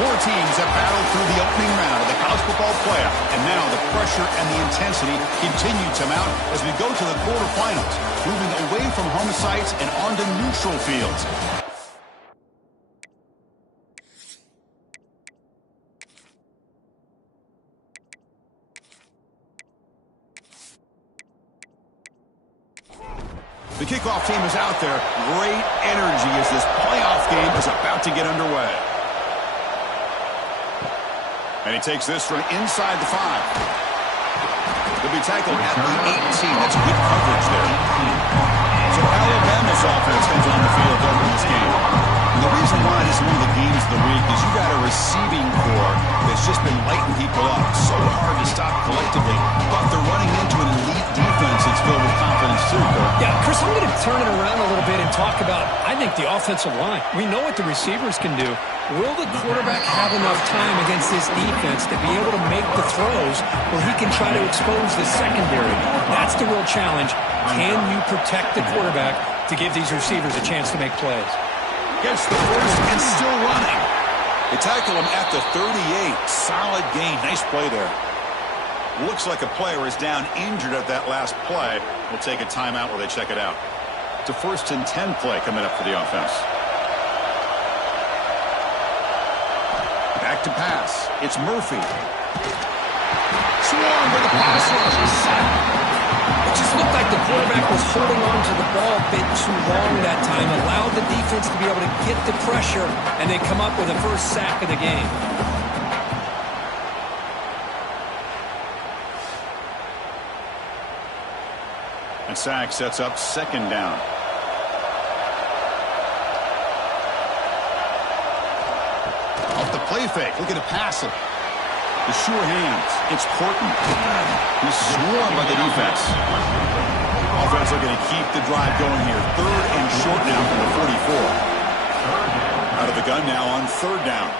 Four teams have battled through the opening round of the college football playoff, and now the pressure and the intensity continue to mount as we go to the quarterfinals, moving away from home sites and onto neutral fields. The kickoff team is out there. Great energy as this playoff game is about to get underway. And he takes this from inside the 5. He'll be tackled at the 18. That's good coverage there. So Alabama's offense comes on the field over this game. And the reason why this is one of the games of the week is you got a receiving core that's just been lighting people up. So hard to stop collectively. But they're running into an elite defense that's filled with confidence too. Yeah, Chris, I'm going to turn it around a little bit and talk about, I think, the offensive line. We know what the receivers can do. Will the quarterback have enough time against this defense to be able to make the throws where he can try to expose the secondary? That's the real challenge. Can you protect the quarterback to give these receivers a chance to make plays? Gets the first and still running. They tackle him at the 38. Solid gain. Nice play there. Looks like a player is down injured at that last play. We'll take a timeout while they check it out. It's a 1st and 10 play coming up for the offense. Back to pass. It's Murphy. Swarm with a pass rush. It just looked like the quarterback was holding on to the ball a bit too long that time, allowed the defense to be able to get the pressure, and they come up with the first sack of the game. And sack sets up 2nd down. Off the play fake, looking to pass it. The sure hands. It's Portman. He's swarmed by the defense. Offense looking to keep the drive going here. 3rd and short now from the 44. Out of the gun now on 3rd down.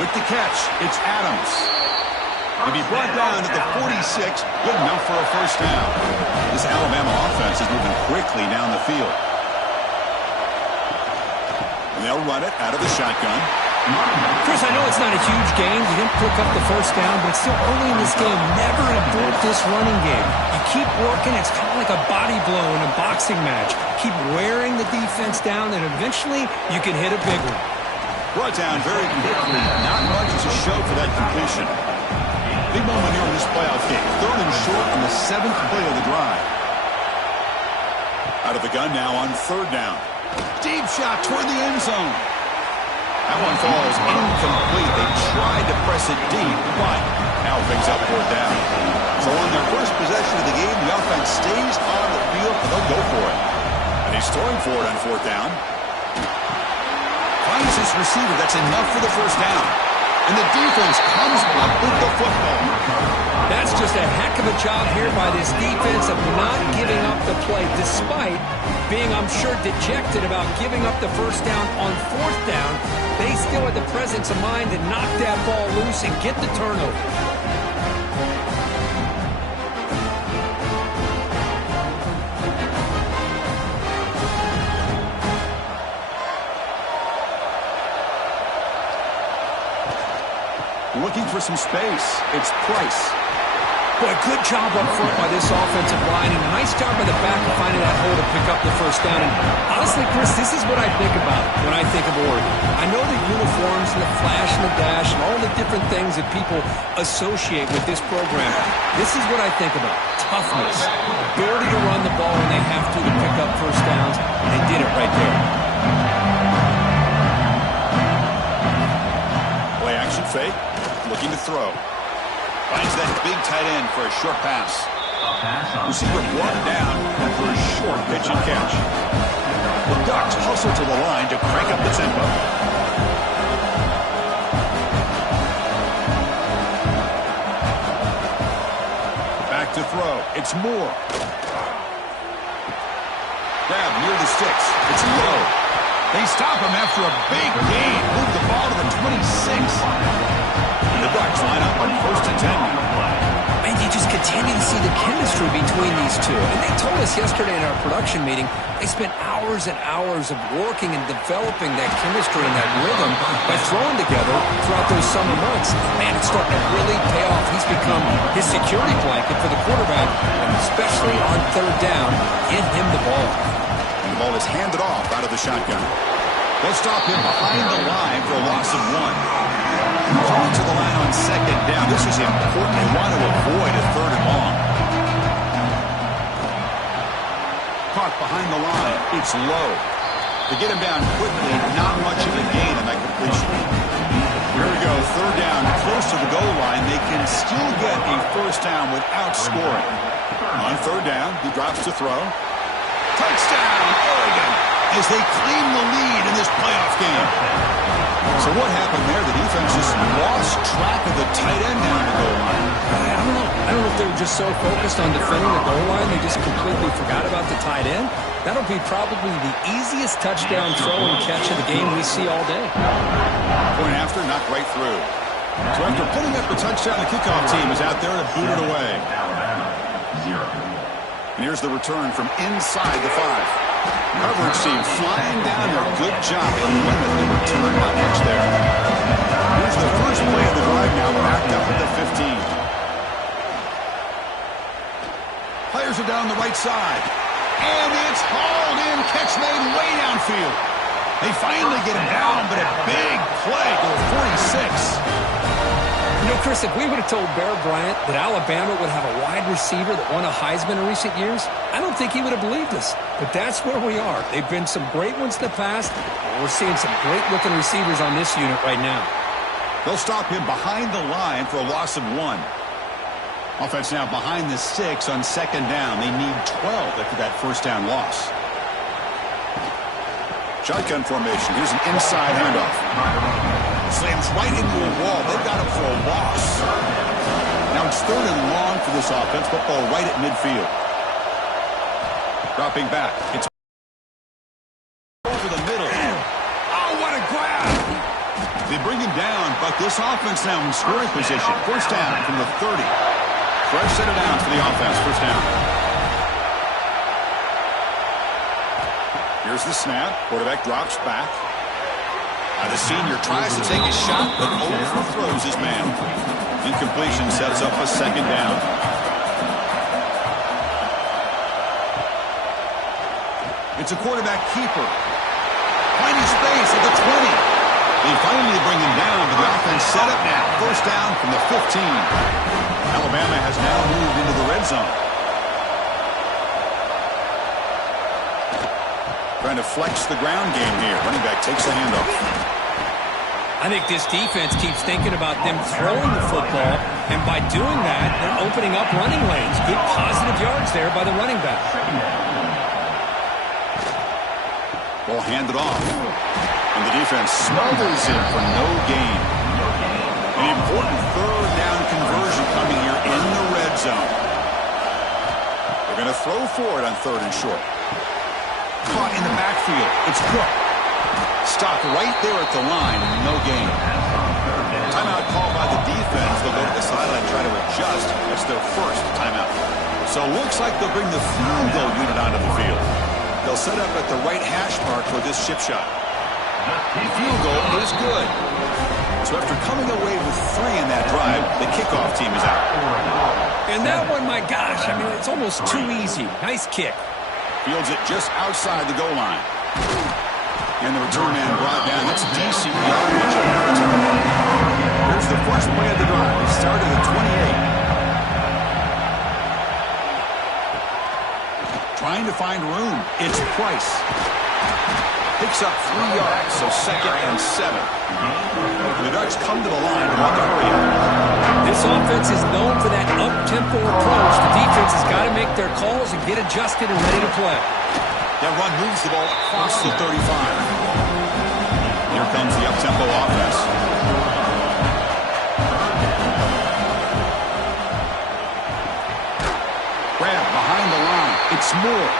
With the catch, it's Adams. He'll be brought down at the 46. Good enough for a 1st down. This Alabama offense is moving quickly down the field. And they'll run it out of the shotgun. Chris, I know it's not a huge game. You didn't pick up the 1st down, but it's still early in this game. Never abort this running game. You keep working. It's kind of like a body blow in a boxing match. Keep wearing the defense down, and eventually you can hit a big one. Brought down very quickly. Not much to show for that completion. Big moment here in this playoff game. 3rd and short on the 7th play of the drive. Out of the gun now on 3rd down. Deep shot toward the end zone. That one falls incomplete. They tried to press it deep, but now brings up 4th down. So on their first possession of the game, the offense stays on the field, and they'll go for it. And he's throwing for it on 4th down. Finds his receiver. That's enough for the 1st down. And the defense comes up with the football. That's just a heck of a job here by this defense of not giving up the play, despite being, I'm sure, dejected about giving up the 1st down on 4th down. They still had the presence of mind to knock that ball loose and get the turnover. Looking for some space. It's Price. Boy, good job up front by this offensive line, and a nice job by the back of finding that hole to pick up the 1st down. And honestly, Chris, this is what I think about when I think of Oregon. I know the uniforms and the flash and the dash and all the different things that people associate with this program. This is what I think about. Toughness. Ability to run the ball when they have to pick up 1st downs, and they did it right there. Play action fake. Looking to throw. Finds that big tight end for a short pass. Receiver brought down after a short pitch and catch. The Ducks hustle to the line to crank up the tempo. Back to throw. It's Moore. Grab near the sticks. It's low. They stop him after a big gain. Move the ball to the 26. The Ducks line up on 1st and 10. And you you just continue to see the chemistry between these two. And they told us yesterday in our production meeting, they spent hours and hours of working and developing that chemistry and that rhythm by throwing together throughout those summer months. Man, it's starting to really pay off. He's become his security blanket for the quarterback, and especially on third down, get him the ball. And the ball is handed off out of the shotgun. They'll stop him behind the line for a loss of 1. Coming to the line on second down. This is important. They want to avoid a third and long. Caught behind the line. It's low. To get him down quickly, not much of a gain on that completion. Here we go. Third down, close to the goal line. They can still get a first down without scoring. On third down, he drops to throw. Touchdown, Oregon, as they claim the lead in this playoff game. So what happened there? The defense just lost track of the tight end down the goal line. I don't know if they were just so focused on defending the goal line they just completely forgot about the tight end. That'll be probably the easiest touchdown throw and catch of the game we see all day. Point after, knocked right through. So after putting up the touchdown, the kickoff team is out there to boot it away. And here's the return from inside the 5. Coverage team flying down there. Good job. They limit the return. Not much there. Here's the first play of the drive now. Backed up at the 15. Players are down the right side. And it's hauled in. Catch made way downfield. They finally get him down, but a big play to the 46. You know, Chris, if we would have told Bear Bryant that Alabama would have a wide receiver that won a Heisman in recent years, I don't think he would have believed us. But that's where we are. They've been some great ones in the past, and we're seeing some great-looking receivers on this unit right now. They'll stop him behind the line for a loss of 1. Offense now behind the 6 on second down. They need 12 after that first down loss. Shotgun formation. Here's an inside handoff. Slams right into a wall. They've got him for a loss. Now it's third and long for this offense. Football right at midfield. Dropping back. It's over the middle. Oh, what a grab. They bring him down, but this offense now in scoring position. First down from the 30. Fresh set of downs for the offense. First down. Here's the snap. Quarterback drops back. The senior tries to take a shot, but overthrows his man. Incompletion sets up a second down. It's a quarterback keeper. Finding space at the 20. They finally bring him down, but the offense set up now. First down from the 15. Alabama has now moved into the red zone. Trying to flex the ground game here. Running back takes the handoff. I think this defense keeps thinking about them throwing the football, and by doing that, they're opening up running lanes. Good positive yards there by the running back. Ball handed off. And the defense smothers him for no gain. An important third down conversion coming here in the red zone. They're going to throw for it on third and short. Caught in the backfield. It's Cook. Stopped right there at the line. No gain. Timeout called by the defense. They'll go to the sideline and try to adjust. That's their first timeout. So it looks like they'll bring the field goal unit onto the field. They'll set up at the right hash mark for this chip shot. The field goal is good. So after coming away with 3 in that drive, the kickoff team is out. And that one, my gosh, I mean, it's almost too easy. Nice kick. Fields it just outside the goal line. And the return man brought down. That's decent yardage. Here's the first play of the drive. He started at 28. Trying to find room. It's Price. Picks up 3 yards, so second and 7. And the Ducks come to the line and want to hurry up. This offense is known for that up-tempo approach. The defense has got to make their calls and get adjusted and ready to play. That run moves the ball across the 35. Here comes the up-tempo offense. Grab behind the line. It's Moore.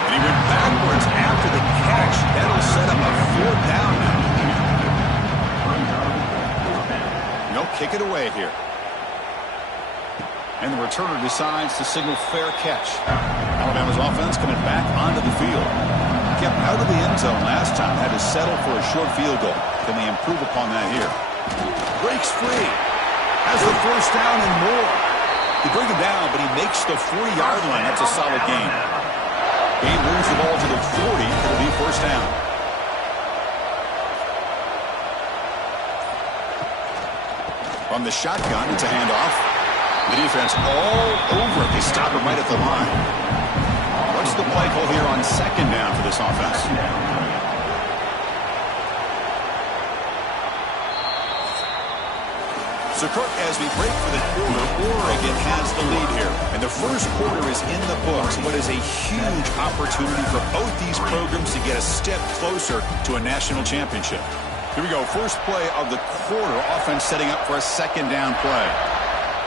And he went backwards after the catch. That'll set up a fourth down now. Kick it away here. And the returner decides to signal fair catch. Alabama's offense coming back onto the field. Kept out of the end zone last time. Had to settle for a short field goal. Can they improve upon that here? Breaks free. Has the first down and more. They bring him down, but he makes the 40-yard line. That's a solid gain. He moves the ball to the 40. It'll be first down. From the shotgun, it's a handoff. The defense all over it. They stop him right at the line. What's the play call here on second down for this offense? So, Kirk, as we break for the quarter, Oregon has the lead here. And the first quarter is in the books. What is a huge opportunity for both these programs to get a step closer to a national championship. Here we go. First play of the quarter. Offense setting up for a second down play.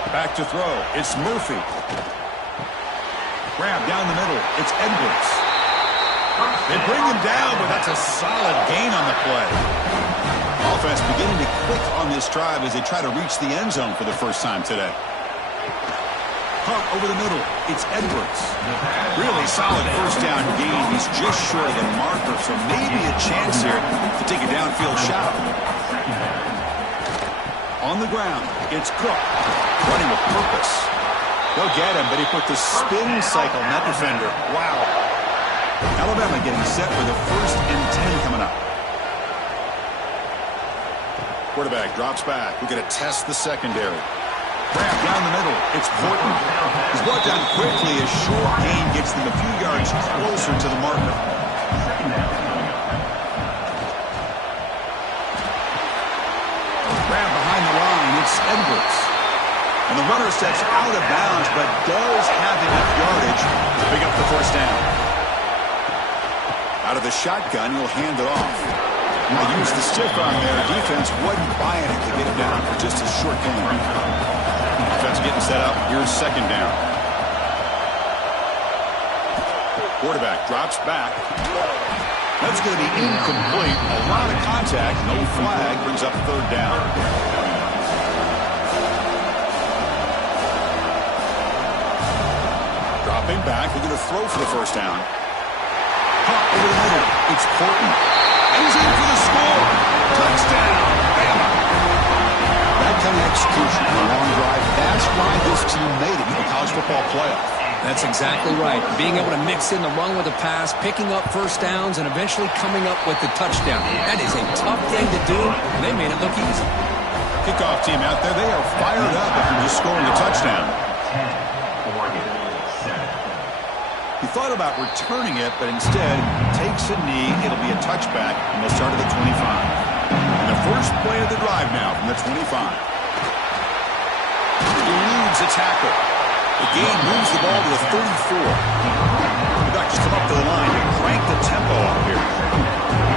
Back to throw. It's Murphy. Grab down the middle. It's Edwards. They bring him down, but that's a solid gain on the play. Offense beginning to click on this drive as they try to reach the end zone for the first time today. Hunt over the middle. It's Edwards. Really solid first down gain. He's just short of the marker, so maybe a chance here to take a downfield shot. On the ground, it's Cook. Running with purpose. They'll get him, but he put the spin cycle on that defender. Wow. Alabama getting set for the 1st and 10 coming up. Quarterback drops back. We're going to test the secondary. Grab down the middle. It's Portland. He's brought down quickly as short gain gets them a few yards closer to the marker. Grab behind the line. It's Edwards. And the runner steps out of bounds, but does have enough yardage to pick up the first down. Out of the shotgun, he'll hand it off. I used the stiff arm there. Defense wasn't buying it to get him down for just a short gain. Defense getting set up. Here's second down. Quarterback drops back. That's going to be incomplete. A lot of contact. No flag. Brings up third down. Dropping back. They're going to throw for the first down. Hop over the middle. It's Portland. And he's in for the score. Touchdown. Bama. That kind of execution on a long drive. That's why this team made it in the college football playoff. That's exactly right. Being able to mix in the run with the pass, picking up first downs, and eventually coming up with the touchdown. That is a tough thing to do, and they made it look easy. Kickoff team out there, they are fired up after just scoring a touchdown. He thought about returning it, but instead takes a knee. It'll be a touchback, and they'll start at the 25. And the first play of the drive now from the 25. Eludes a tackle. The gain moves the ball to the 34. The Ducks come up to the line and crank the tempo up here.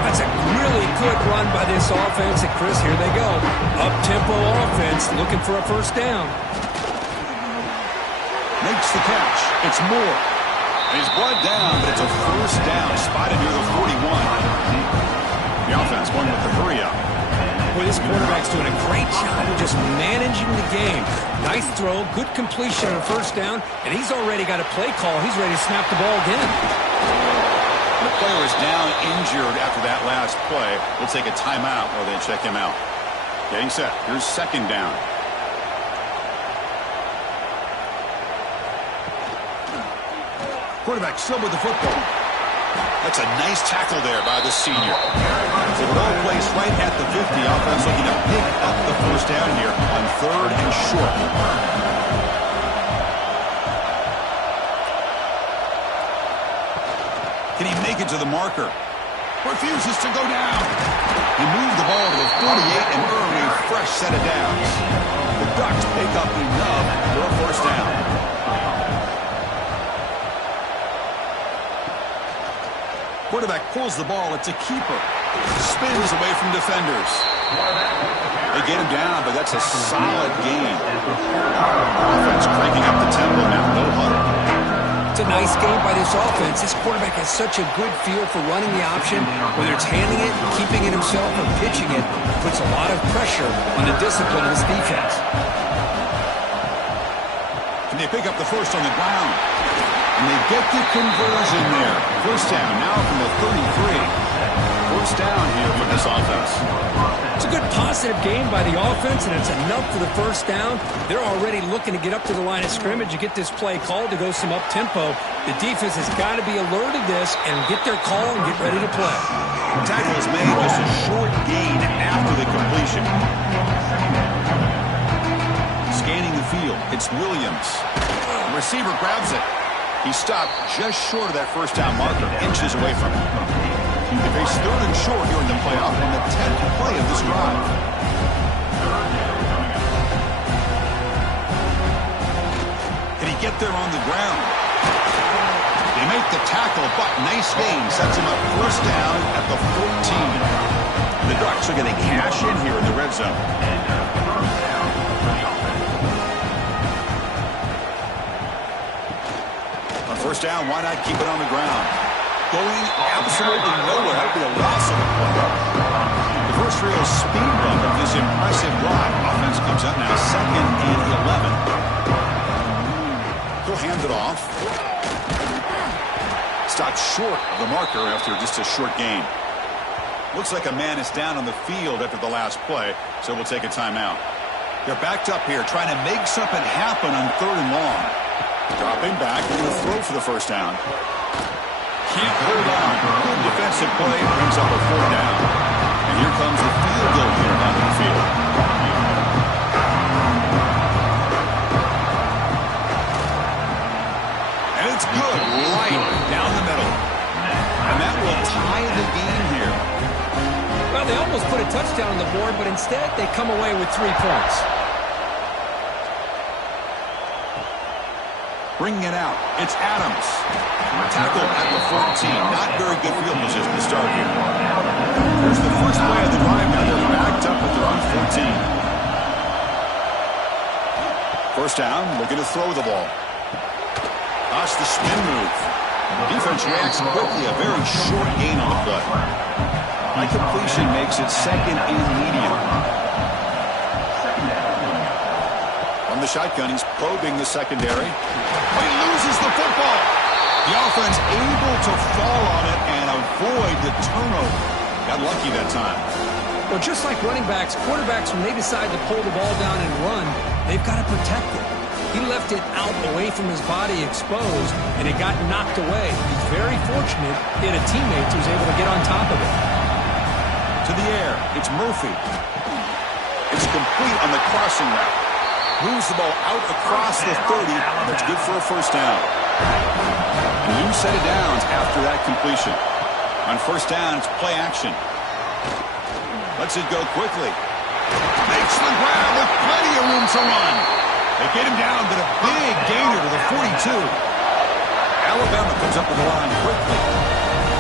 That's a really good run by this offense. And, Chris, here they go. Up-tempo offense looking for a first down. Makes the catch. It's Moore. And he's brought down, but it's a first down, spotted near the 41. The offense going with the hurry up. Boy, this quarterback's doing a great job of just managing the game. Nice throw, good completion on a first down, and he's already got a play call. He's ready to snap the ball again. The player is down injured after that last play. We'll take a timeout while they check him out. Getting set. Here's second down. Quarterback still with the football. That's a nice tackle there by the senior. So well placed right at the 50. Offense looking to pick up the first down here on third and short. Can he make it to the marker? Refuses to go down. He moved the ball to the 48 and early fresh set of downs. The Ducks pick up enough for a first down. Quarterback pulls the ball. It's a keeper. Spins away from defenders. They get him down, but that's a solid gain. Offense cranking up the tempo now. No huddle. It's a nice game by this offense. This quarterback has such a good feel for running the option. Whether it's handing it, keeping it himself, or pitching it, puts a lot of pressure on the discipline of this defense. And they pick up the first on the ground. And they get the conversion there. First down now from the 33. First down here for this offense. It's a good positive game by the offense, and it's enough for the first down. They're already looking to get up to the line of scrimmage and get this play called to go some up-tempo. The defense has got to be alert of this and get their call and get ready to play. Tackle is made, just a short gain after the completion. Scanning the field, it's Williams. The receiver grabs it. He stopped just short of that first down marker, inches away from it. They face third and short here in the playoff on the 10th play of this drive. Can he get there on the ground? They make the tackle, but nice gain. Sets him up first down at the 14. The Ducks are going to cash in here in the red zone. On first down, why not keep it on the ground? Going absolutely nowhere. That would be a loss of a play. The first real speed bump of this impressive drive. Offense comes up now, 2nd and 11. He'll hand it off. Stopped short of the marker after just a short gain. Looks like a man is down on the field after the last play, so we'll take a timeout. They're backed up here, trying to make something happen on 3rd and long. Dropping back, going to throw for the first down. Can't hold on. Good defensive play brings up a 4th down. And here comes the field goal here down the field. And it's good, right down the middle. And that will tie the game here. Well, they almost put a touchdown on the board, but instead they come away with 3 points. Bringing it out, it's Adams. Tackled at the 14. Not very good field position to start here. Here's the first play of the drive now. They're backed up at their own 14. First down, looking to throw the ball. Gosh, the spin move. Defense reacts quickly. A very short gain on the play. High completion makes it 2nd and medium. From the shotgun, he's probing the secondary. But he loses the football. The offense able to fall on it and avoid the turnover. Got lucky that time. Well, just like running backs, quarterbacks, when they decide to pull the ball down and run, they've got to protect it. He left it out away from his body exposed, and it got knocked away. He's very fortunate he had a teammate who was able to get on top of it. To the air, it's Murphy. It's complete on the crossing route. Moves the ball out across the 30. That's good for a first down. A new set of downs after that completion. On first down, it's play action. Lets it go quickly. Makes the grab with plenty of room to run. They get him down, but a big gainer to the 42. Alabama comes up with the line quickly.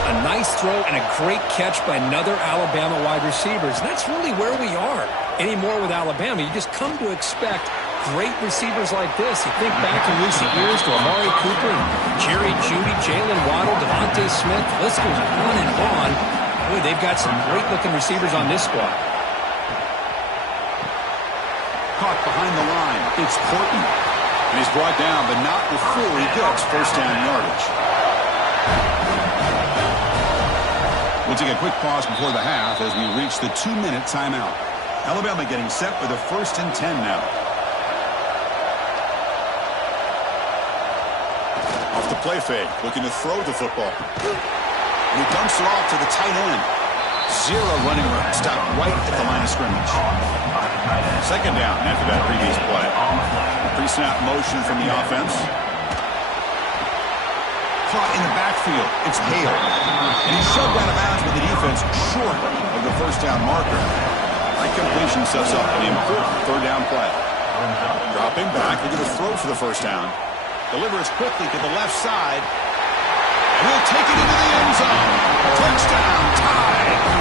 A nice throw and a great catch by another Alabama wide receiver. And that's really where we are anymore with Alabama. You just come to expect great receivers like this. You think back in recent years to Amari Cooper, Jerry Jeudy, Jalen Waddle, Devontae Smith. The list goes on and on. Boy, they've got some great-looking receivers on this squad. Caught behind the line. It's Porton. And he's brought down, but not before he gets first down yardage. We'll take a quick pause before the half as we reach the 2-minute timeout. Alabama getting set for the 1st and 10 now. Off the play fake, looking to throw the football. And he dumps it off to the tight end. 0 running room, stopped right at the line of scrimmage. Second down after that previous play. Pre-snap motion from the offense. Caught in the backfield. It's Hale. And he's shoved out of bounds with the defense short of the first down marker. High completion sets up an important 3rd down play. Dropping back, looking to throw for the first down. Delivers quickly to the left side. And he'll take it into the end zone. Touchdown, tie.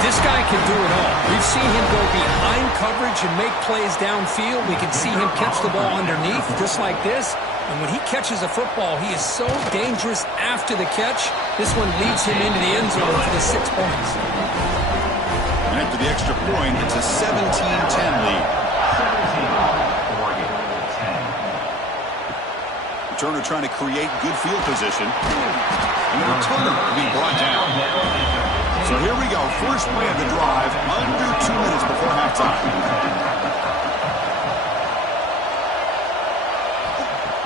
This guy can do it all. We've seen him go behind coverage and make plays downfield. We can see him catch the ball underneath just like this. And when he catches a football, he is so dangerous after the catch. This one leads him into the end zone for the 6 points. And after the extra point, it's a 17-10 lead. returner trying to create good field position. And the returner being brought down. So here we go. First play of the drive under 2 minutes before halftime.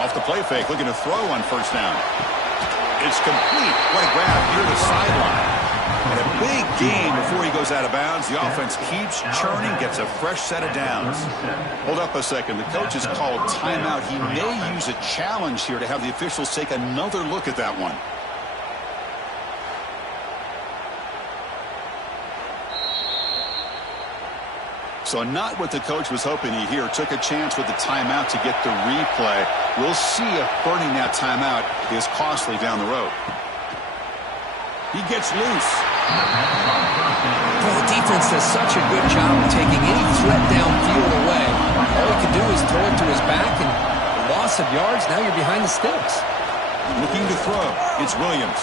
Off the play fake, looking to throw on first down. It's complete. What a grab near the sideline. And a big gain before he goes out of bounds. The offense keeps churning, gets a fresh set of downs. Hold up a second. The coach has called timeout. He may use a challenge here to have the officials take another look at that one. So not what the coach was hoping to hear. Took a chance with the timeout to get the replay. We'll see if burning that timeout is costly down the road. He gets loose. Well, the defense does such a good job of taking any threat downfield away. All he can do is throw it to his back, and loss of yards, now you're behind the sticks. Looking to throw. It's Williams.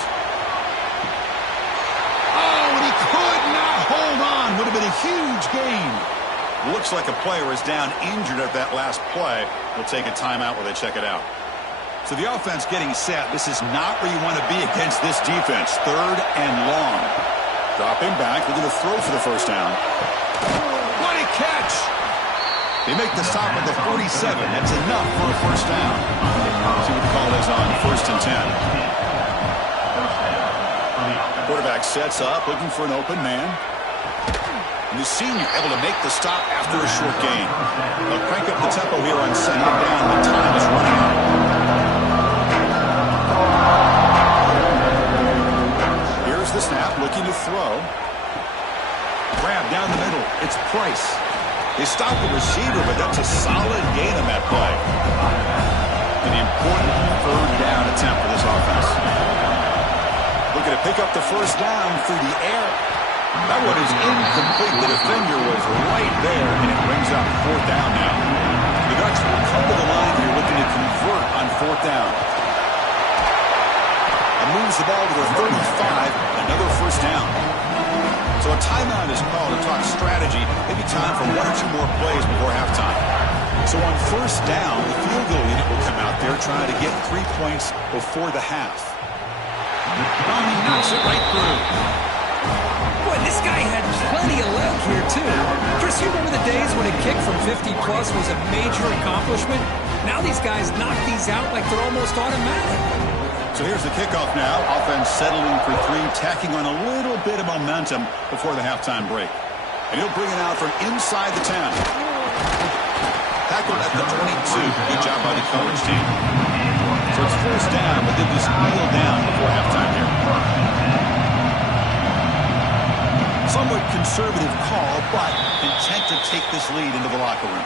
Oh, and he could not hold on. Would have been a huge gain. Looks like a player is down injured at that last play. We'll take a timeout while they check it out. So the offense getting set. This is not where you want to be against this defense. 3rd and long. Dropping back. Looking to throw for the first down. What a catch! They make the stop at the 47. That's enough for a first down. See what the call is on 1st and 10. Quarterback sets up, looking for an open man. And the senior able to make the stop after a short gain. They'll crank up the tempo here on 2nd down. The time is running out. Here's the snap, looking to throw. Grab down the middle. It's Price. They stop the receiver, but that's a solid gain on that play. An important 3rd down attempt for this offense. Looking to pick up the first down through the air. That one is incomplete. The defender was right there, and it brings up 4th down now. The Ducks will come to the line here looking to convert on 4th down. And moves the ball to the 35, another first down. So a timeout is called to talk strategy. Maybe time for 1 or 2 more plays before halftime. So on first down, the field goal unit will come out there trying to get 3 points before the half. Oh, he knocks it right through. Boy, this guy had plenty of leg here, too. Chris, you remember the days when a kick from 50-plus was a major accomplishment? Now these guys knock these out like they're almost automatic. So here's the kickoff now. Offense settling for 3, tacking on a little bit of momentum before the halftime break. And he'll bring it out from inside the 10. Tackled at the 22. Good job by the coverage team. So it's first down, but they just kneel down before halftime here. Somewhat conservative call, but intent to take this lead into the locker room.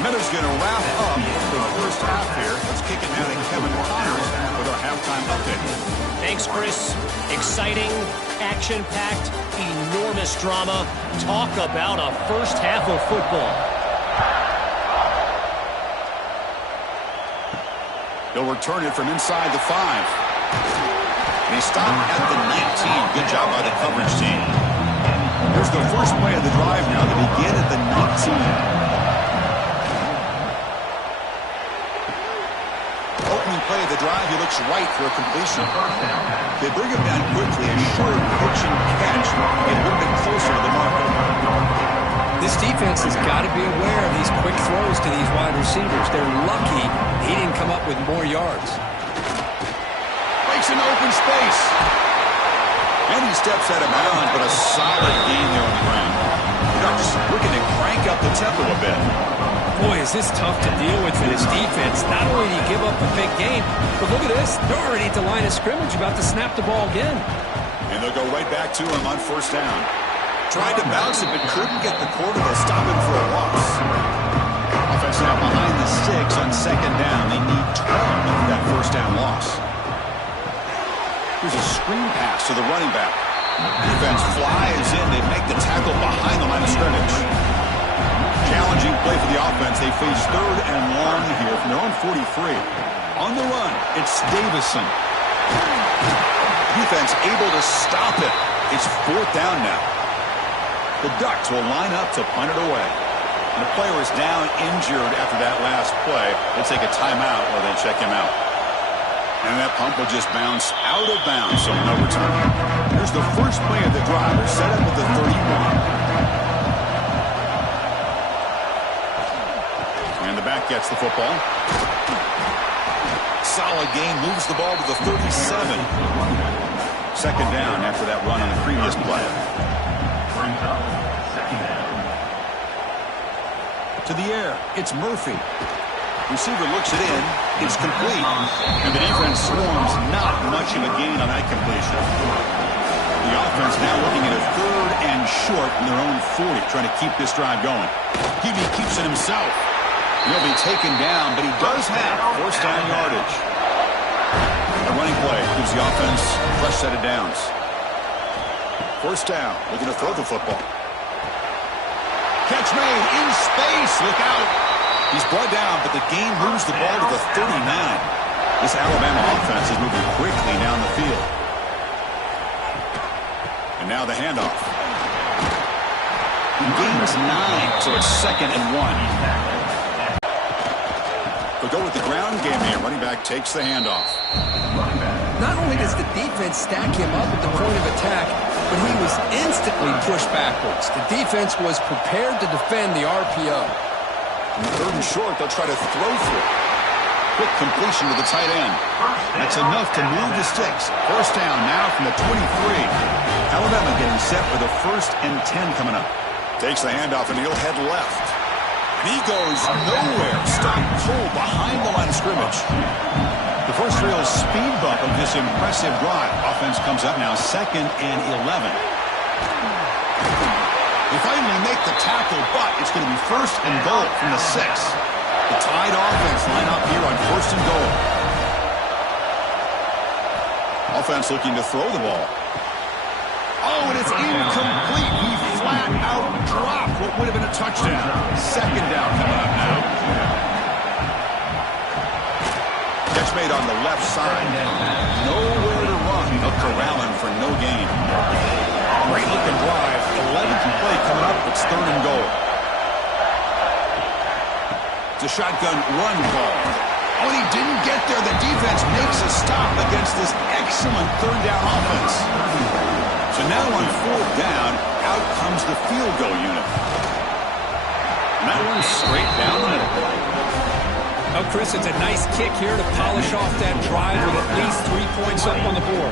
Miller's going to wrap up the first half here. Let's kick it now to Kevin Connors with our halftime update. Thanks, Chris. Exciting, action-packed, enormous drama. Talk about a first half of football. He'll return it from inside the 5. And he stopped at the 19. Good job by the coverage team. Here's the first play of the drive now. They begin at the 19. Opening play of the drive, he looks right for a completion. They bring him down quickly, a short pitch and catch, and a little bit closer to the marker. This defense has got to be aware of these quick throws to these wide receivers. They're lucky he didn't come up with more yards. Breaks into open space. And he steps out of bounds, but a solid gain there on the ground. The Ducks looking to crank up the tempo a bit. Boy, is this tough to deal with for this defense. Not only do you give up a big game, but look at this. They're already at the line of scrimmage about to snap the ball again. And they'll go right back to him on first down. Tried to bounce it, but couldn't get the quarter. They'll stop him for a loss. Offense now behind the 6 on 2nd down. They need 12 for that first down loss. Here's a screen pass to the running back. Defense flies in. They make the tackle behind the line of scrimmage. Challenging play for the offense. They face 3rd and long here from their own 43. On the run, it's Davison. Defense able to stop it. It's 4th down now. The Ducks will line up to punt it away. And the player is down injured after that last play. They'll take a timeout while they check him out. And that pump will just bounce out of bounds, so no return. Here's the first play of the drive. They're set up at the 31. And the back gets the football. Solid gain, moves the ball to the 37. Second down after that run on the previous play. To the air, it's Murphy. Receiver looks it in. It's complete. And the defense swarms. Not much of a gain on that completion. The offense now looking at a third and short in their own 40, trying to keep this drive going. Hebe keeps it himself. He'll be taken down, but he does have first down yardage. A running play gives the offense a fresh set of downs. First down, looking to throw the football. Catch made in space. Look out. He's brought down, but the gain moves the ball to the 39. This Alabama offense is moving quickly down the field. And now the handoff. He gains 9, so it's 2nd and 1. They'll go with the ground game here. Running back takes the handoff. Not only does the defense stack him up at the point of attack, but he was instantly pushed backwards. The defense was prepared to defend the RPO. On third and short, they'll try to throw through. Quick completion to the tight end. That's enough to move the sticks. First down now from the 23. Alabama getting set for the 1st and 10 coming up. Takes the handoff and he'll head left. And he goes nowhere. Stopped cold behind the line of scrimmage. The first real speed bump of this impressive drive. Offense comes up now 2nd and 11. They finally make the tackle, but it's going to be 1st and goal from the 6. The Tide offense line up here on 1st and goal. Offense looking to throw the ball. Oh, and it's incomplete. He flat out dropped what would have been a touchdown. 2nd down coming up now. Catch made on the left side. Nowhere to run. They'll corral him for no gain. Great looking drive. 11th play coming up. It's 3rd and goal. It's a shotgun run call. Oh, and he didn't get there. The defense makes a stop against this excellent 3rd down offense. So now on 4th down, out comes the field goal unit. And that one's straight down the middle. Oh, Chris, it's a nice kick here to polish off that drive with at least 3 points up on the board.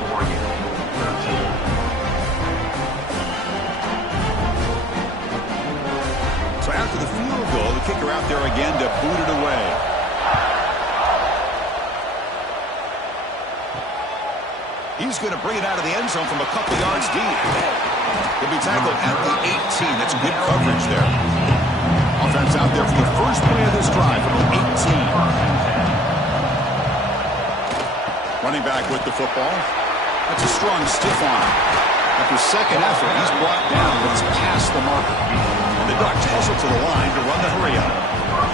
So after the field goal, the kicker out there again to boot it away. He's going to bring it out of the end zone from a couple yards deep. He'll be tackled at the 18. That's good coverage there. Offense out there for the first play of this drive from the 18. Running back with the football. That's a strong stiff arm. After second effort, he's brought down, but it's past the marker. And the Ducks hustle to the line to run the hurry-up.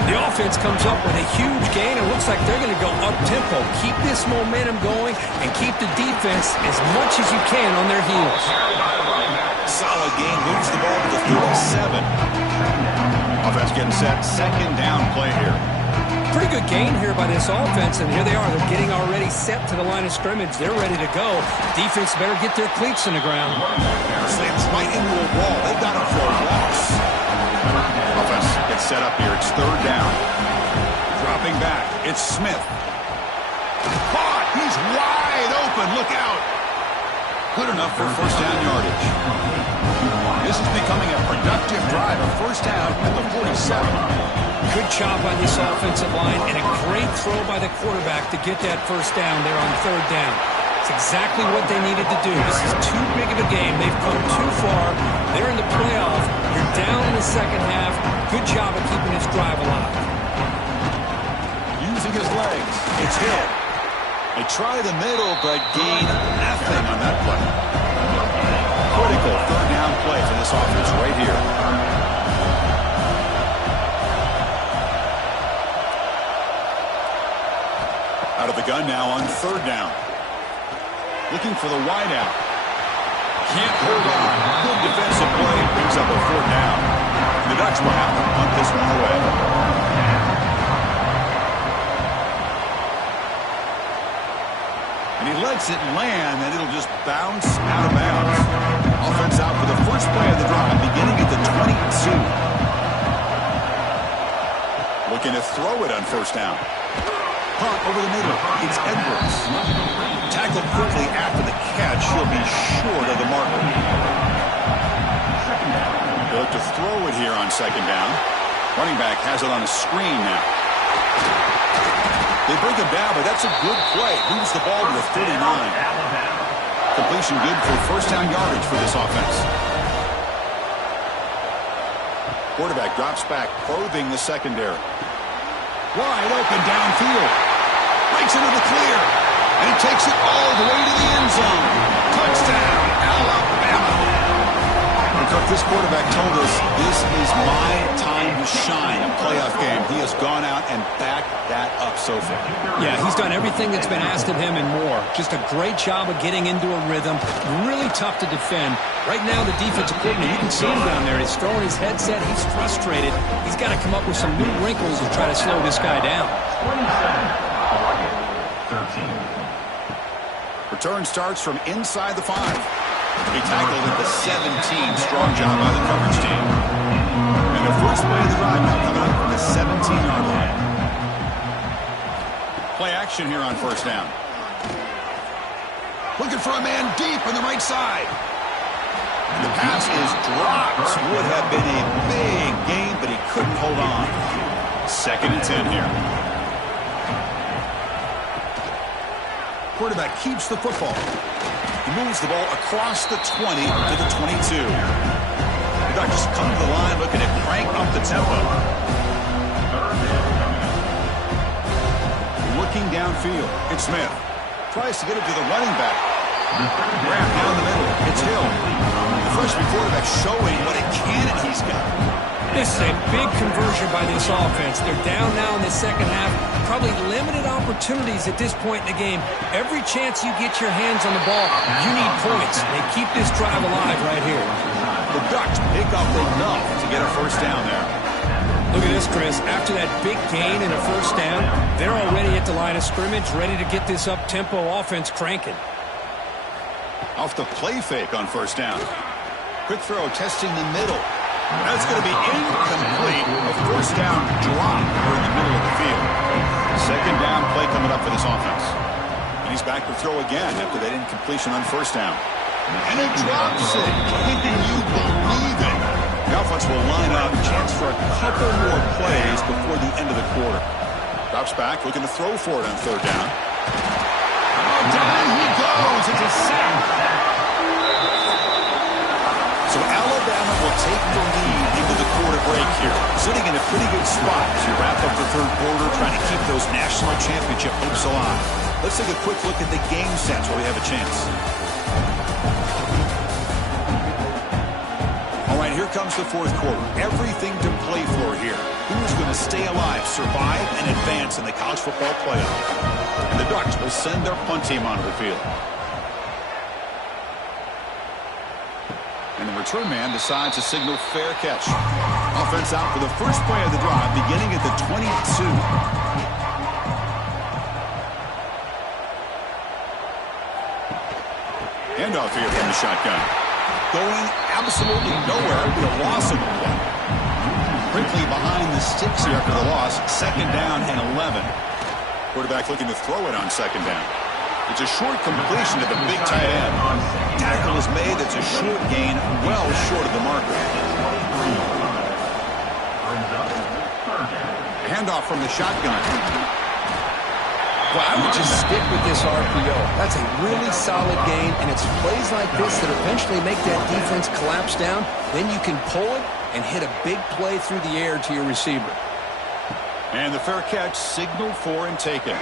The offense comes up with a huge gain. It looks like they're going to go up-tempo. Keep this momentum going and keep the defense as much as you can on their heels. Solid gain, moves the ball to the 37. Offense getting set, 2nd down play here. Pretty good gain here by this offense, and here they are. They're getting already set to the line of scrimmage. They're ready to go. Defense better get their cleats in the ground. Slams right into a wall. They've got him for a loss. Offense gets set up here. It's 3rd down. Dropping back. It's Smith. Caught. He's wide open. Look out. Good enough for first down yardage. This is becoming a productive drive. A first down at the 47. Good job by this offensive line and a great throw by the quarterback to get that first down there on 3rd down. It's exactly what they needed to do. This is too big of a game. They've come too far. They're in the playoff. You're down in the second half. Good job of keeping this drive alive. Using his legs. It's hit. They try the middle, but gain nothing on that play. Critical 3rd down play for this offense right here. Out of the gun now on 3rd down. Looking for the wideout. Can't hold on. Good defensive play. Brings up a 4th down. The Ducks will have to punt this one away. lets it land, and it'll just bounce out of bounds. Offense out for the first play of the drive, beginning at the 22. Looking to throw it on first down. Pump over the middle. It's Edwards. Tackled quickly after the catch. He'll be short of the marker. They look to throw it here on second down. Running back has it on a screen now. They bring him down, but that's a good play. Moves the ball to the 39. Completion good for first down yardage for this offense. Quarterback drops back, probing the secondary. Wide open downfield. Breaks into the clear. And he takes it all the way to the end zone. Touchdown, Alabama. Cook, this quarterback told us this is my time to shine in a playoff game. He has gone out and backed that up so far. Yeah, he's done everything that's been asked of him and more. Just a great job of getting into a rhythm. Really tough to defend. Right now, the defensive coordinator, you can see him down there. He's throwing his headset. He's frustrated. He's got to come up with some new wrinkles to try to slow this guy down. 27-13. Return starts from inside the 5. He tackled at the 17. Strong job by the coverage team. And the first play of the drive now coming up from the 17-yard line. Play action here on first down. Looking for a man deep on the right side. The pass is dropped. Would have been a big gain, but he couldn't hold on. 2nd and 10 here. Quarterback keeps the football. He moves the ball across the 20 to the 22. The Ducks come to the line looking to crank up the tempo. Looking downfield. It's Smith. Tries to get it to the running back. Grab down the middle. It's Hill. The freshman quarterback showing what a cannon he's got. This is a big conversion by this offense. They're down now in the second half. Probably limited opportunities at this point in the game. Every chance you get your hands on the ball, you need points. They keep this drive alive right here. The Ducks pick up enough to get a first down there. Look at this, Chris. After that big gain and a first down, they're already at the line of scrimmage, ready to get this up-tempo offense cranking. Off the play fake on first down. Quick throw testing the middle. That's going to be incomplete. A first down drop in the middle of the field. Second down play coming up for this offense. And he's back to throw again after that incompletion on first down. And it drops it. Can you believe it? The offense will line up. Chance for a couple more plays before the end of the quarter. Drops back, looking to throw for it on third down. Oh, down he goes. It's a sack. So Alabama will take the lead into the quarter break here. Sitting in a pretty good spot as you wrap up the third quarter, trying to keep those national championship hopes alive. Let's take a quick look at the game stats while we have a chance. All right, here comes the fourth quarter. Everything to play for here. Who's going to stay alive, survive, and advance in the college football playoff? And the Ducks will send their punt team onto the field. And the return man decides to signal fair catch. Offense out for the first play of the drive, beginning at the 22. Handoff here from the shotgun. Going absolutely nowhere with a loss of the play. Brinkley behind the sticks here after the loss. 2nd down and 11. Quarterback looking to throw it on 2nd down. It's a short completion to the big tight end. Tackle is made. It's a short gain, well short of the marker. Handoff from the shotgun. Well, I would just stick with this RPO. That's a really solid gain, and it's plays like this that eventually make that defense collapse down. Then you can pull it and hit a big play through the air to your receiver. And the fair catch signaled for and taken.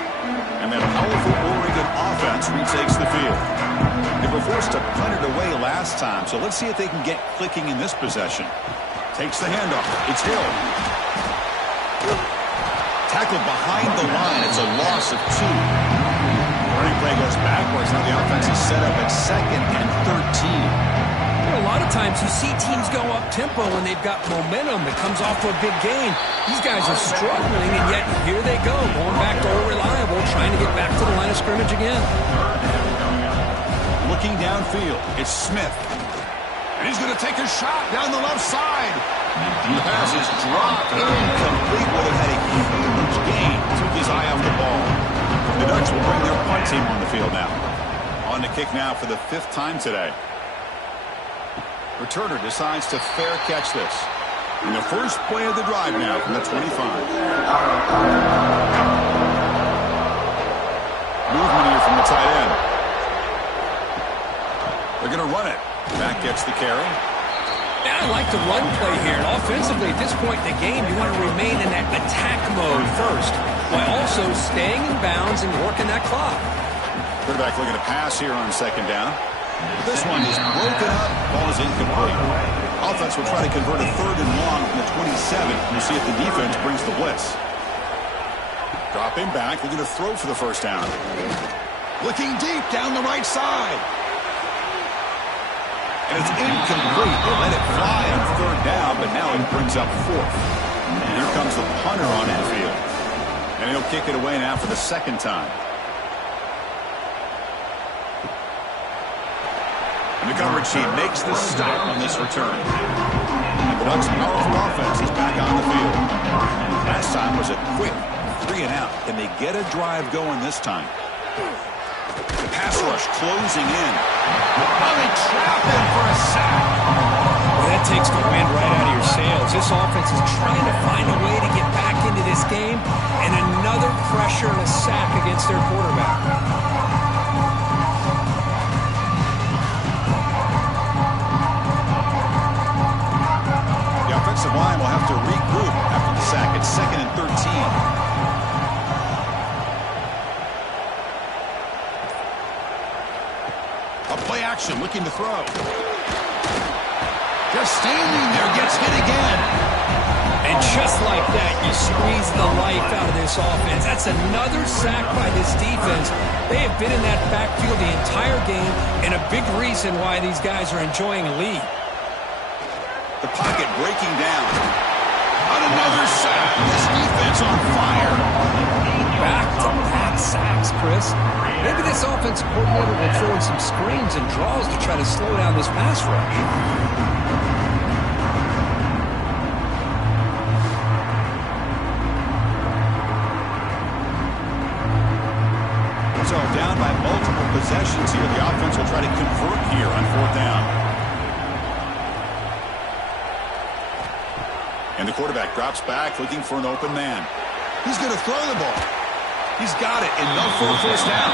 And that powerful Oregon offense retakes the field. They were forced to punt it away last time, so let's see if they can get clicking in this possession. Takes the handoff. It's Hill. Tackled behind the line. It's a loss of 2. Running play goes backwards. Now the offense is set up at 2nd and 13. A lot of times you see teams go up-tempo when they've got momentum that comes off for a big gain. These guys are struggling, and yet here they go, going back to old reliable, trying to get back to the line of scrimmage again. looking downfield. It's Smith. And he's going to take a shot down the left side. The pass is dropped. Incomplete. Would have had a huge gain. Took his eye off the ball. The Ducks will bring their punt team on the field now. On the kick now for the 5th time today. Returner decides to fair catch this. In the first play of the drive now from the 25. Movement here from the tight end. They're going to run it. Back gets the carry. Yeah, I like the run play here. And offensively, at this point in the game, you want to remain in that attack mode first, while also staying in bounds and working that clock. Quarterback looking to pass here on 2nd down. This one is broken up. Ball is incomplete. Offense will try to convert a 3rd and long from the 27. We'll see if the defense brings the blitz. Dropping back, looking to throw for the 1st down. Looking deep down the right side. And it's incomplete. They let it fly on 3rd down, but now it brings up 4th. Here comes the punter onto the field. And he'll kick it away now for the 2nd time. And the coverage team makes the stop on this return. And the Ducks' powerful offense is back on the field. Last time was a quick 3 and out. Can they get a drive going this time? The pass rush closing in. Oh, they trap him for a sack. Well, that takes the wind right out of your sails. This offense is trying to find a way to get back into this game, and another pressure and a sack against their quarterback. The offensive line will have to regroup after the sack. It's 2nd and 13. Play action, looking to throw. Just standing there, gets hit again. And just like that, you squeeze the life out of this offense. That's another sack by this defense. They have been in that backfield the entire game, and a big reason why these guys are enjoying a lead. The pocket breaking down. On another sack. This defense on fire. Back-to-back sacks, Chris. Maybe this offensive coordinator will throw in some screens and draws to try to slow down this pass rush. So down by multiple possessions here. The offense will try to convert here on 4th down. And the quarterback drops back looking for an open man. He's going to throw the ball. He's got it, enough for a 1st down.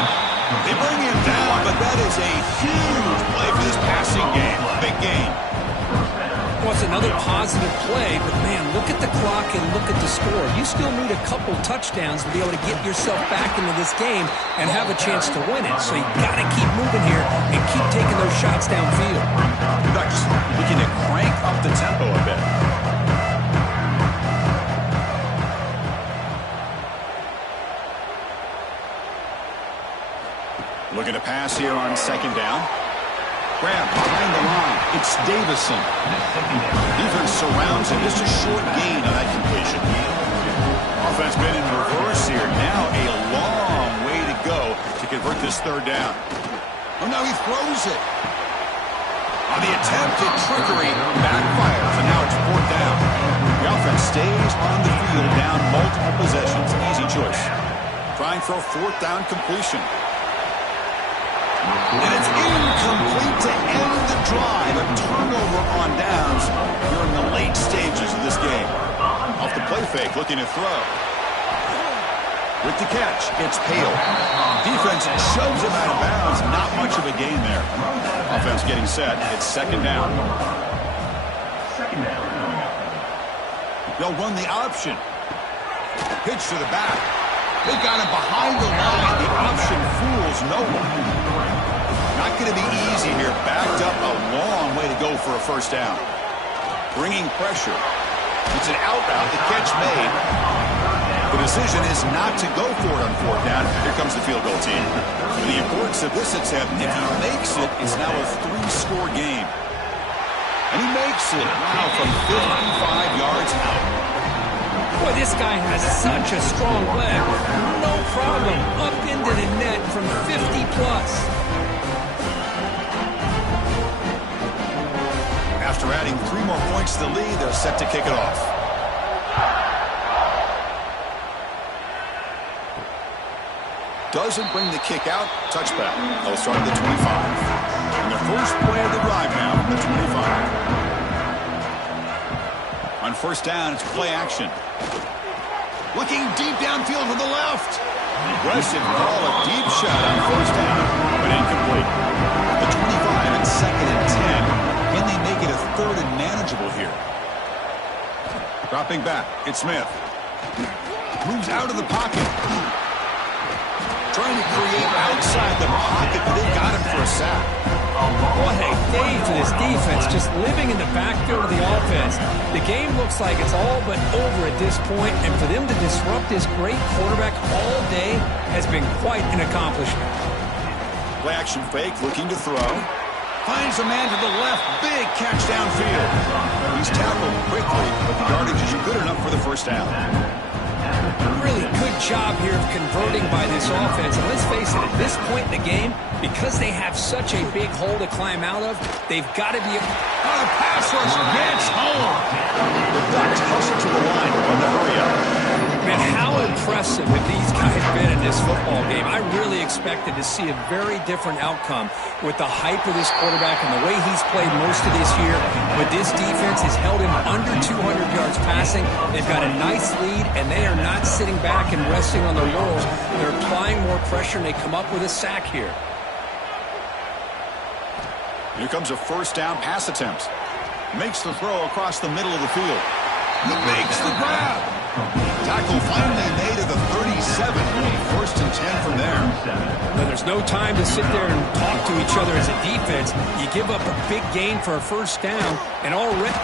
They bring him down, but that is a huge play for this passing game. Big game. Well, it's another positive play, but man, look at the clock and look at the score. You still need a couple touchdowns to be able to get yourself back into this game and have a chance to win it. So you got to keep moving here and keep taking those shots downfield. The Ducks looking to crank up the tempo a bit. Looking to pass here on 2nd down. Grab behind the line. It's Davison. Defense surrounds him. Just a short gain on that completion. Offense been in reverse here. Now a long way to go to convert this 3rd down. Oh, now he throws it. On the attempted trickery, backfires, and now it's 4th down. The offense stays on the field down multiple possessions. Easy choice. Trying for a 4th down completion. And it's incomplete to end the drive. A turnover on downs here in the late stages of this game. Off the play fake, looking to throw. With the catch, it's Hale. Defense shoves him out of bounds. Not much of a gain there. Offense getting set. It's 2nd down. They'll run the option. Pitch to the back. They got him behind the line. The option fools no one. Not going to be easy here. Backed up a long way to go for a 1st down. Bringing pressure. It's an out route. The catch made. The decision is not to go for it on 4th down. Here comes the field goal team. The importance of this attempt, if he makes it, it's now a 3-score game. And he makes it now from 55 yards out. Boy, this guy has such a strong leg. No problem. Up into the net from 50 plus. After adding 3 more points to the lead, they're set to kick it off. Doesn't bring the kick out. Touchback. They'll start at the 25. And their first play of the drive now, the 25. On first down, it's play action. Looking deep downfield to the left. Aggressive call, a deep shot on first down, but incomplete. The 25 and 2nd and 10. Can they make it a 3rd and manageable here? Dropping back, it's Smith. Moves out of the pocket. Trying to create outside the pocket, but they've got him for a sack. What a day for this defense, just living in the backfield of the offense. The game looks like it's all but over at this point, and for them to disrupt this great quarterback all day has been quite an accomplishment. Play action fake, looking to throw. Finds a man to the left, big catch downfield. He's tackled quickly, but the yardage is good enough for the first down. Really good job here of converting by this offense. And let's face it, at this point in the game, because they have such a big hole to climb out of, they've got to be on a pass rush. Gets home. The Ducks hustle to the line on the hurry up. Man, how impressive have these guys been in this football game? I really expected to see a very different outcome with the hype of this quarterback and the way he's played most of this year. But this defense has held him under 200 yards passing. They've got a nice lead, and they are not sitting back and resting on their laurels. They're applying more pressure, and they come up with a sack here. Here comes a first down pass attempt. Makes the throw across the middle of the field. He makes the grab. Tackle finally made at the 37. First and 10 from there. Well, there's no time to sit there and talk to each other as a defense. You give up a big gain for a first down, and already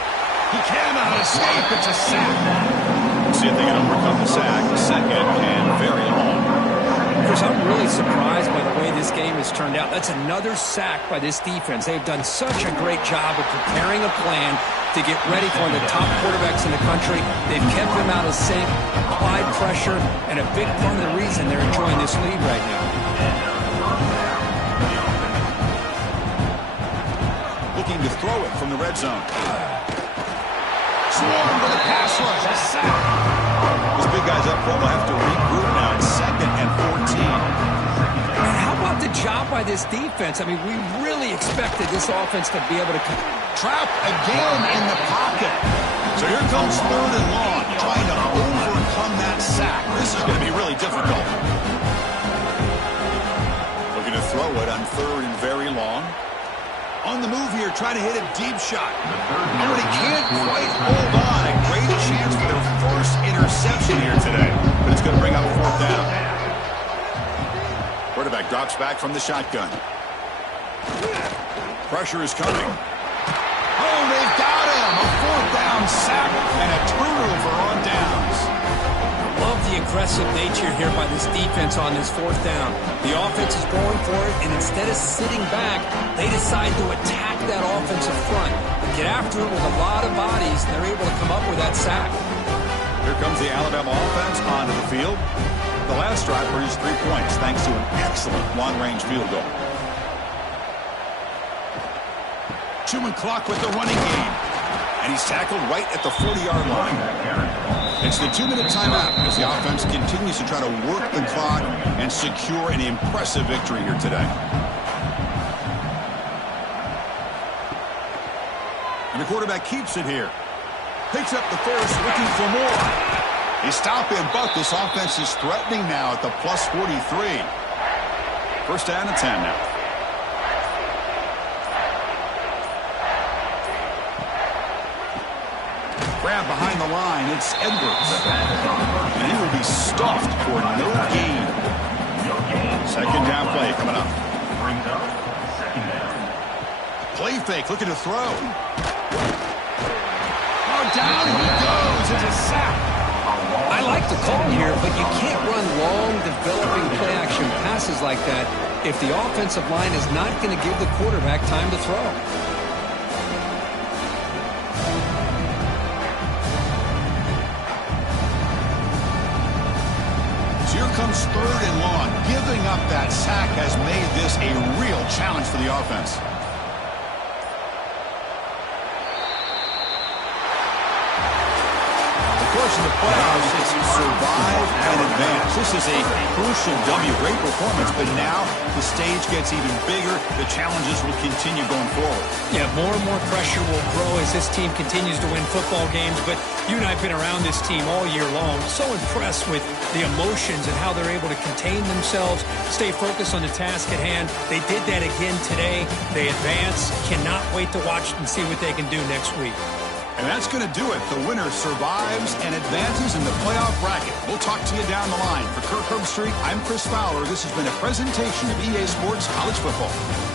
he cannot escape. It's a sack. See if they can overcome the sack. 2nd and very long. Chris, I'm really surprised by the way this game has turned out. That's another sack by this defense. They've done such a great job of preparing a plan to get ready for one of the top quarterbacks in the country. They've kept him out of sync, applied pressure, and a big part of the reason they're enjoying this lead right now. Looking to throw it from the red zone. Swarm for the pass rush. A sack. Those big guys up front will have to regroup now. It's 2nd and 14. And how about the job by this defense? I mean, we really expected this offense to be able to trap again in the pocket. So here comes 3rd and long, trying to overcome that sack. This is going to be really difficult. Looking to throw it on 3rd and very long. On the move here, trying to hit a deep shot. And when he can't quite hold on, a great chance for their first interception here today. But it's going to bring up 4th down. Quarterback drops back from the shotgun. Pressure is coming. Oh, they've got him! A 4th down sack and a turnover on downs. Love the aggressive nature here by this defense on this 4th down. The offense is going for it, and instead of sitting back, they decide to attack that offensive front. Get after it with a lot of bodies, and they're able to come up with that sack. Here comes the Alabama offense onto the field. The last drive produced 3 points thanks to an excellent long-range field goal. 2-minute clock with the running game. And he's tackled right at the 40-yard line. It's the 2-minute timeout as the offense continues to try to work the clock and secure an impressive victory here today. And the quarterback keeps it here. Picks up the first, looking for more. They stop him, but this offense is threatening now at the plus 43. First down and 10 now. Grab behind the line, it's Edwards. And he will be stuffed for no gain. 2nd down play coming up. Play fake, looking to throw. Oh, down he goes. It's a sack. I like the call here, but you can't run long, developing play-action passes like that if the offensive line is not going to give the quarterback time to throw. So here comes 3rd and long. Giving up that sack has made this a real challenge for the offense. in the playoffs, it's survive and advance. This is a crucial W. Great performance, but now the stage gets even bigger. The challenges will continue going forward. Yeah, more and more pressure will grow as this team continues to win football games, but you and I have been around this team all year long. So impressed with the emotions and how they're able to contain themselves, stay focused on the task at hand. They did that again today. They advance. Cannot wait to watch and see what they can do next week. And that's going to do it. The winner survives and advances in the playoff bracket. We'll talk to you down the line. For Kirk Herbstreit, I'm Chris Fowler. This has been a presentation of EA Sports College Football.